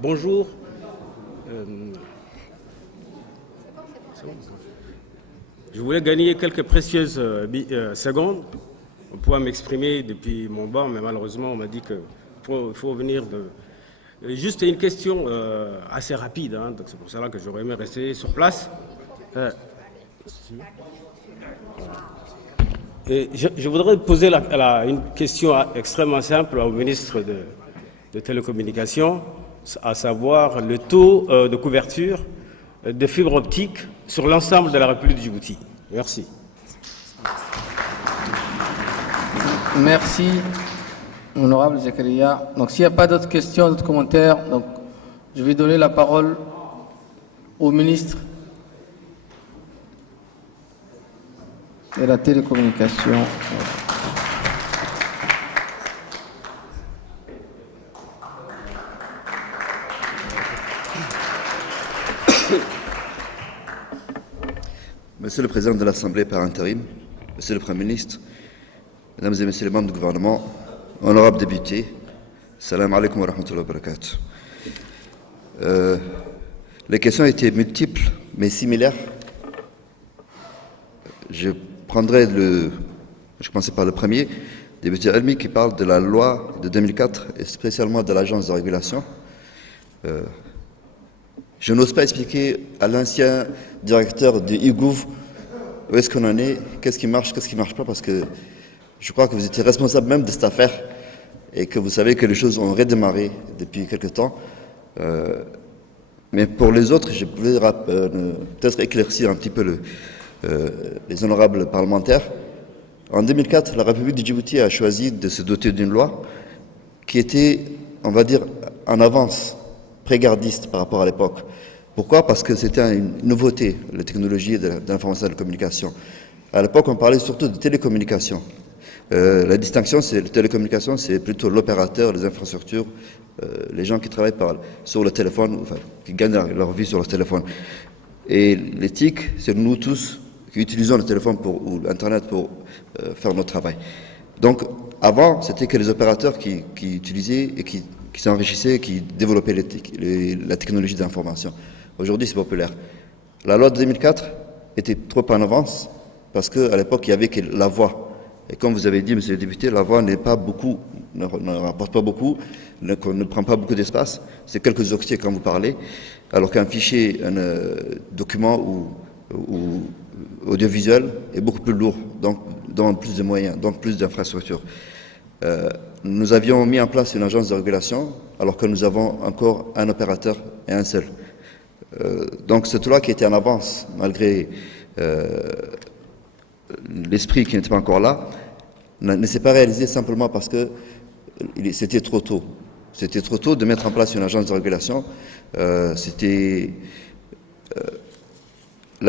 Bonjour. Je voulais gagner quelques précieuses secondes pour pouvoir m'exprimer depuis mon banc, mais malheureusement, on m'a dit qu'il faut venir de... Juste une question assez rapide, hein, donc c'est pour cela que j'aurais aimé rester sur place. Et je voudrais poser une question extrêmement simple au ministre de Télécommunications, à savoir le taux de couverture de fibre optique sur l'ensemble de la République du Djibouti. Merci. Merci, honorable Zakaria. Donc, s'il n'y a pas d'autres questions, d'autres commentaires, donc, je vais donner la parole au ministre de la télécommunication. Monsieur le Président de l'Assemblée par intérim, Monsieur le Premier ministre, Mesdames et Messieurs les membres du gouvernement, honorables députés, salam alaikum wa rahmatullahi wa barakatuh. Les questions étaient multiples mais similaires. Je commençais par le premier, député Almi, qui parle de la loi de 2004 et spécialement de l'agence de régulation. Je n'ose pas expliquer à l'ancien directeur de IGOUV où est-ce qu'on en est, qu'est-ce qui marche pas, parce que je crois que vous étiez responsable même de cette affaire et que vous savez que les choses ont redémarré depuis quelque temps. Mais pour les autres, je voulais peut-être éclaircir un petit peu les honorables parlementaires. En 2004, la République du Djibouti a choisi de se doter d'une loi qui était, on va dire, en avance, pré-gardiste par rapport à l'époque. Pourquoi? Parce que c'était une nouveauté, la technologie de l'information et de la communication. À l'époque, on parlait surtout de télécommunications. La distinction, c'est les télécommunications, c'est plutôt l'opérateur, les infrastructures, les gens qui travaillent sur le téléphone, enfin, qui gagnent leur vie sur le téléphone. Et l'éthique, c'est nous tous qui utilisons le téléphone ou Internet pour faire notre travail. Donc, avant, c'était que les opérateurs qui utilisaient et qui s'enrichissaient, qui développaient la technologie d'information. Aujourd'hui, c'est populaire. La loi de 2004 était trop en avance parce qu'à l'époque, il n'y avait que la voix. Et comme vous avez dit, monsieur le député, la voix ne rapporte pas beaucoup, ne prend pas beaucoup d'espace. C'est quelques octets quand vous parlez, alors qu'un fichier, un document ou audiovisuel est beaucoup plus lourd, donc donne plus de moyens, donc plus d'infrastructures. Nous avions mis en place une agence de régulation, alors que nous avons encore un opérateur et un seul. Donc cette loi qui était en avance, malgré l'esprit qui n'était pas encore là, ne s'est pas réalisée simplement parce que c'était trop tôt. C'était trop tôt de mettre en place une agence de régulation. La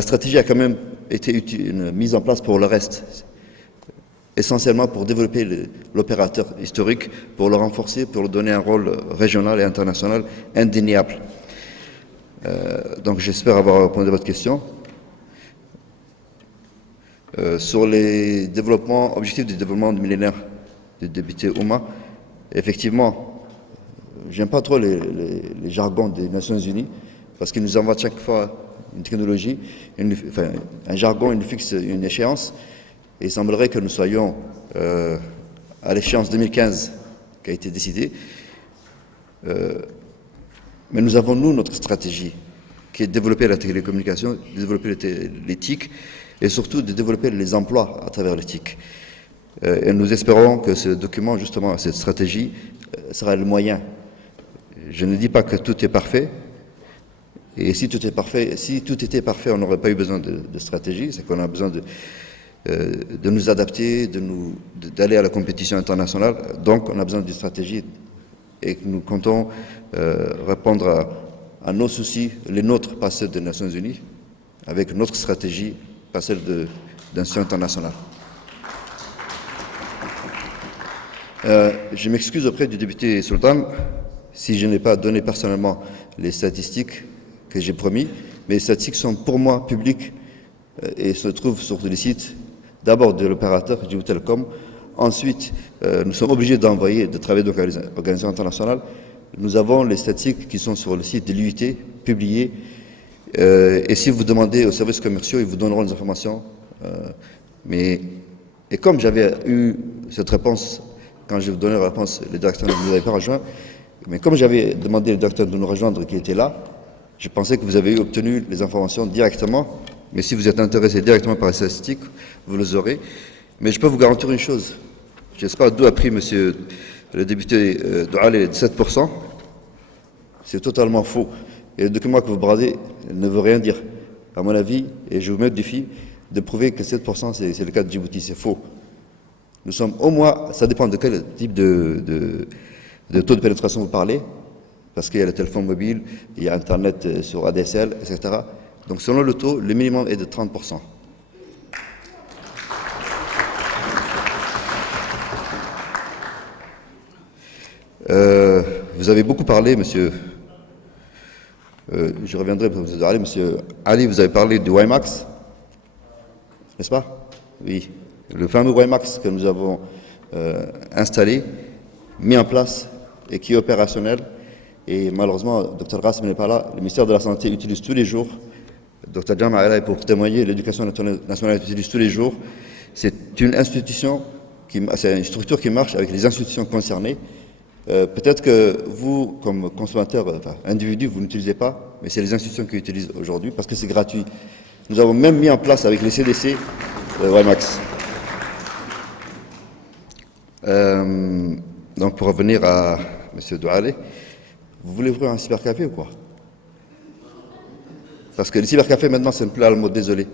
stratégie a quand même été mise en place pour le reste, essentiellement pour développer l'opérateur historique, pour le renforcer, pour lui donner un rôle régional et international indéniable. Donc j'espère avoir répondu à votre question. Sur les objectifs de développement du millénaire du député Ouma, effectivement, j'aime pas trop les jargons des Nations Unies, parce qu'ils nous envoient chaque fois une technologie, un jargon, ils nous fixent une échéance, et il semblerait que nous soyons à l'échéance 2015 qui a été décidée. Mais nous avons, nous, notre stratégie, qui est de développer la télécommunication, de développer l'éthique, et surtout de développer les emplois à travers l'éthique. Et nous espérons que ce document, justement, cette stratégie, sera le moyen. Je ne dis pas que tout est parfait, et si tout était parfait, on n'aurait pas eu besoin de stratégie, c'est qu'on a besoin de nous adapter, d'aller à la compétition internationale, donc on a besoin d'une stratégie, et nous comptons répondre à nos soucis, les nôtres, pas ceux des Nations Unies, avec notre stratégie, pas celle d'institutions internationales. Je m'excuse auprès du député Sultan si je n'ai pas donné personnellement les statistiques que j'ai promis, mais les statistiques sont pour moi publiques et se trouvent sur les sites d'abord de l'opérateur Djibouti Telecom. Ensuite, nous sommes obligés de travailler d'organisations internationales, Nous avons les statistiques qui sont sur le site de l'UIT, publiées. Et si vous demandez aux services commerciaux, ils vous donneront des informations. Et comme j'avais eu cette réponse, quand je vous donnais la réponse, le directeur ne vous avait pas rejoint, mais comme j'avais demandé au directeur de nous rejoindre qui était là, je pensais que vous avez obtenu les informations directement. Mais si vous êtes intéressé directement par les statistiques, vous les aurez. Mais je peux vous garantir une chose. Je ne sais pas d'où a pris monsieur le député Douali 17%. C'est totalement faux. Et le document que vous bradez ne veut rien dire, à mon avis, et je vous mets au défi de prouver que 7% c'est le cas de Djibouti, c'est faux. Nous sommes au moins, ça dépend de quel type de taux de pénétration vous parlez, parce qu'il y a le téléphone mobile, il y a Internet sur ADSL, etc. Donc selon le taux, le minimum est de 30%. Vous avez beaucoup parlé, monsieur. Je reviendrai pour vous parler, monsieur Ali, vous avez parlé du WiMAX, n'est-ce pas? Oui, le fameux WiMAX que nous avons installé, mis en place et qui est opérationnel. Et malheureusement, Dr Rassim n'est pas là. Le ministère de la Santé utilise tous les jours. Dr Jama est là pour témoigner. L'éducation nationale utilise tous les jours. C'est une institution, c'est une structure qui marche avec les institutions concernées. Peut-être que vous, comme consommateur, enfin, individu, vous n'utilisez pas, mais c'est les institutions qui utilisent aujourd'hui parce que c'est gratuit. Nous avons même mis en place avec les CDC WiMAX. Donc pour revenir à M. Douali, vous voulez ouvrir un cybercafé ou quoi? Parce que les cybercafés maintenant c'est plus à la mode, désolé.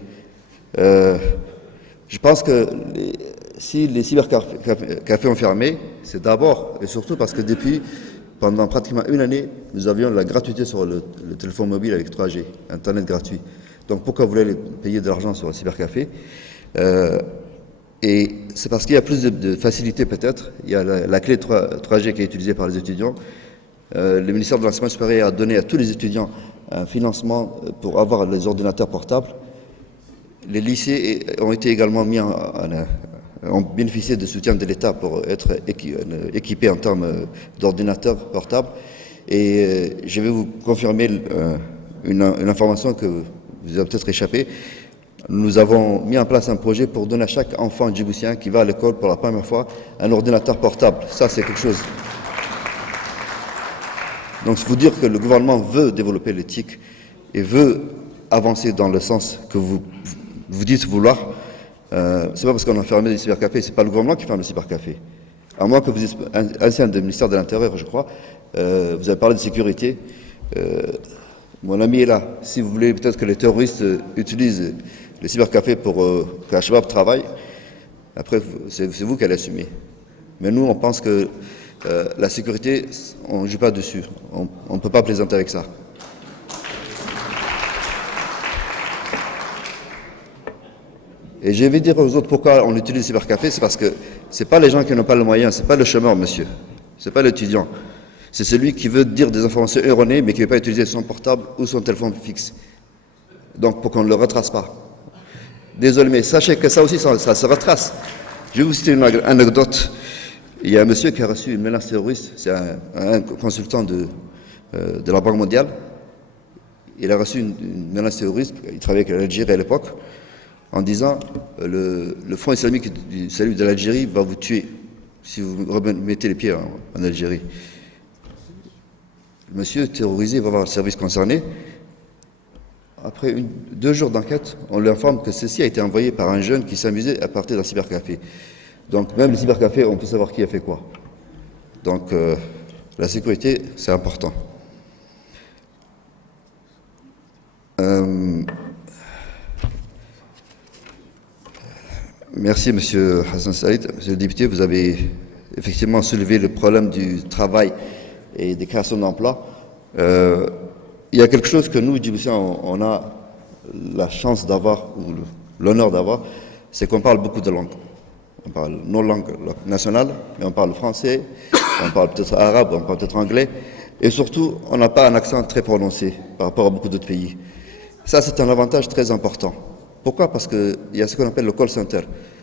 Je pense que si les cybercafés ont fermé, c'est d'abord et surtout parce que depuis, pendant pratiquement une année, nous avions la gratuité sur le téléphone mobile avec 3G, Internet gratuit. Donc pourquoi vous voulez payer de l'argent sur le cybercafé? Et c'est parce qu'il y a plus de facilité peut-être. Il y a la clé 3G qui est utilisée par les étudiants. Le ministère de l'Enseignement supérieur a donné à tous les étudiants un financement pour avoir les ordinateurs portables. Les lycées ont été également ont bénéficié de soutien de l'État pour être équipés en termes d'ordinateurs portables. Et je vais vous confirmer une information que vous avez peut-être échappé. Nous avons mis en place un projet pour donner à chaque enfant djiboutien qui va à l'école pour la première fois un ordinateur portable. Ça, c'est quelque chose. Donc, c'est vous dire que le gouvernement veut développer l'éthique et veut avancer dans le sens que vous dites vouloir. C'est pas parce qu'on a fermé les cybercafés, c'est pas le gouvernement qui ferme les cybercafés. À moins que vous êtes ancien du ministère de l'Intérieur, je crois, vous avez parlé de sécurité. Mon ami est là. Si vous voulez peut-être que les terroristes utilisent les cybercafés pour qu'Al-Shabaab travaille, après, c'est vous qui allez assumer. Mais nous, on pense que la sécurité, on ne joue pas dessus. On ne peut pas plaisanter avec ça. Et je vais dire aux autres pourquoi on utilise les cybercafés, c'est parce que ce n'est pas les gens qui n'ont pas le moyen, ce n'est pas le chômeur, monsieur. Ce n'est pas l'étudiant. C'est celui qui veut dire des informations erronées, mais qui ne veut pas utiliser son portable ou son téléphone fixe. Donc, pour qu'on ne le retrace pas. Désolé, mais sachez que ça aussi, ça se retrace. Je vais vous citer une anecdote. Il y a un monsieur qui a reçu une menace terroriste, c'est un consultant de la Banque mondiale. Il a reçu une menace terroriste, il travaillait avec l'Algérie à l'époque, en disant le Front islamique du salut de l'Algérie va vous tuer si vous remettez les pieds en Algérie. Le monsieur terrorisé va voir le service concerné. Après 2 jours d'enquête, on lui informe que ceci a été envoyé par un jeune qui s'amusait à partir d'un cybercafé. Donc même les cybercafés, on peut savoir qui a fait quoi. Donc la sécurité, c'est important. Merci, Monsieur Hassan Saïd. Monsieur le député, vous avez effectivement soulevé le problème du travail et des créations d'emplois. Il y a quelque chose que nous, Djiboutiens, on a la chance d'avoir, ou l'honneur d'avoir, c'est qu'on parle beaucoup de langues. On parle nos langues nationales, mais on parle français, on parle peut-être arabe, on parle peut-être anglais, et surtout, on n'a pas un accent très prononcé par rapport à beaucoup d'autres pays. Ça, c'est un avantage très important. Pourquoi? Parce qu'il y a ce qu'on appelle le call center.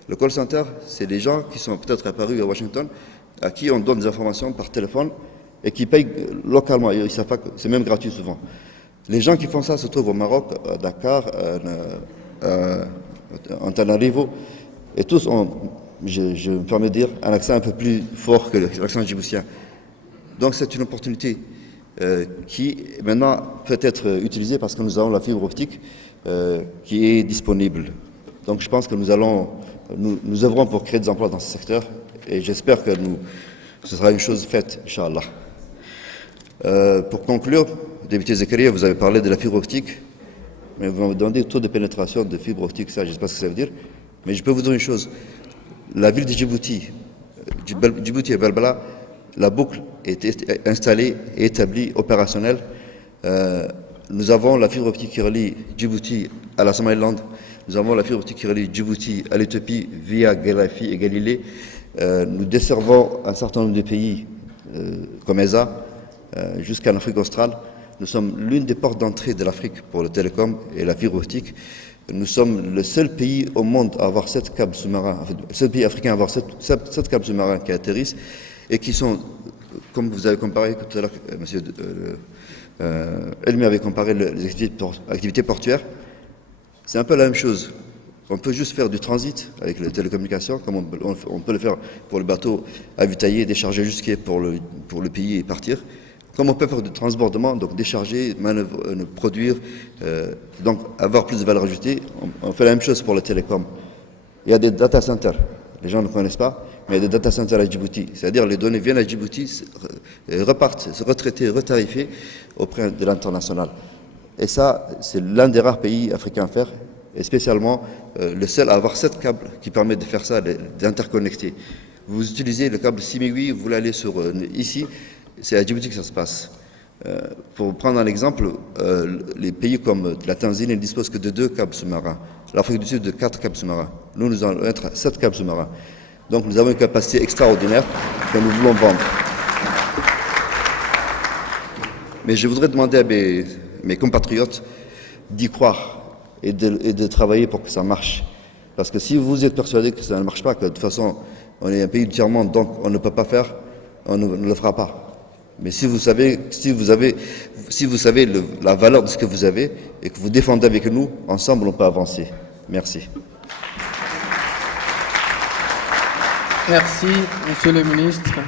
Le call center, c'est des gens qui sont peut-être apparus à Washington, à qui on donne des informations par téléphone, et qui payent localement. Ils savent pas que c'est même gratuit souvent. Les gens qui font ça se trouvent au Maroc, à Dakar, en Tanarivo, et tous ont, je me permets de dire, un accent un peu plus fort que l'accent djiboutien. Donc c'est une opportunité qui maintenant peut être utilisée parce que nous avons la fibre optique qui est disponible. Donc je pense que nous œuvrons pour créer des emplois dans ce secteur et j'espère que ce sera une chose faite, Inch'Allah. Pour conclure, député Zakaria, vous avez parlé de la fibre optique, mais vous m'avez demandé le taux de pénétration de fibre optique, ça je ne sais pas ce que ça veut dire, mais je peux vous dire une chose, la ville de Djibouti et Balbala, la boucle est installée, établie, opérationnelle. Nous avons la fibre optique qui relie Djibouti à la Somaliland, nous avons la fibre optique qui relie Djibouti à l'Éthiopie via Galafi et Galilée. Nous desservons un certain nombre de pays comme ESA jusqu'en Afrique australe. Nous sommes l'une des portes d'entrée de l'Afrique pour le télécom et la fibre optique. Nous sommes le seul pays au monde à avoir 7 câbles sous-marins, le seul pays africain à avoir 7 câbles sous-marins qui atterrissent et qui sont, comme vous avez comparé tout à l'heure, monsieur Elmi avait comparé les activités portuaires, c'est un peu la même chose. On peut juste faire du transit avec les télécommunications, comme on peut le faire pour le bateau avitailler, décharger jusqu'à pour le pays et partir. Comme on peut faire du transbordement, donc décharger, produire, donc avoir plus de valeur ajoutée, on fait la même chose pour le télécom. Il y a des data centers, les gens ne connaissent pas, mais il y a des data centers à Djibouti. C'est-à-dire les données viennent à Djibouti, repartent, se retraiter, retarifées auprès de l'international. Et ça, c'est l'un des rares pays africains à faire, et spécialement le seul à avoir 7 câbles qui permettent de faire ça, d'interconnecter. Vous utilisez le câble 6008, vous voulez aller sur ici, c'est à Djibouti que ça se passe. Pour prendre un exemple, les pays comme la Tanzanie ne disposent que de 2 câbles sous-marins. L'Afrique du Sud de 4 câbles sous-marins. Nous allons être à 7 câbles sous-marins. Donc nous avons une capacité extraordinaire que nous voulons vendre. Mais je voudrais demander à mes compatriotes d'y croire et de travailler pour que ça marche. Parce que si vous êtes persuadés que ça ne marche pas, que de toute façon on est un pays du tiers-monde, donc on ne peut pas faire, on ne le fera pas. Mais si vous savez la valeur de ce que vous avez et que vous défendez avec nous, ensemble on peut avancer. Merci. Merci, Monsieur le Ministre.